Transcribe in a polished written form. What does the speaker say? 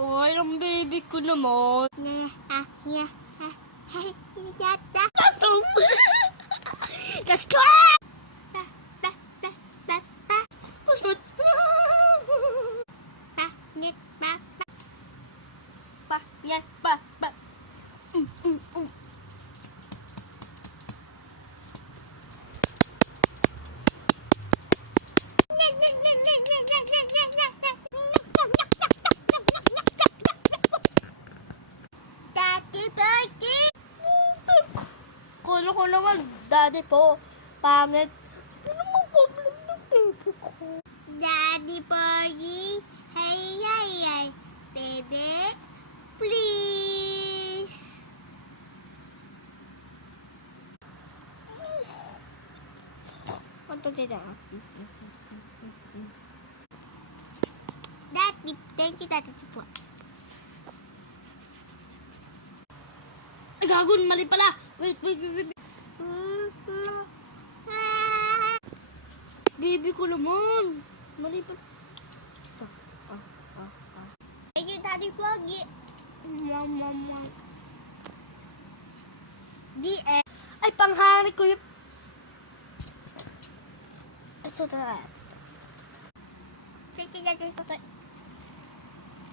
Ay, ang baby ko naman. Let's go! Kulo ko naman, daddy po. Pangit. Ano naman problem ng baby ko? Daddy Porgy, hey, hey, hey, baby, please. Ano tita? Daddy, thank you, Daddy po. Ay, gagun, mali pala. Wait. Baby ko naman. Mali pala. Thank you, Daddy Porgy. Mama. Ay, panghari ko yun. Ito na. Thank you, Daddy Porgy.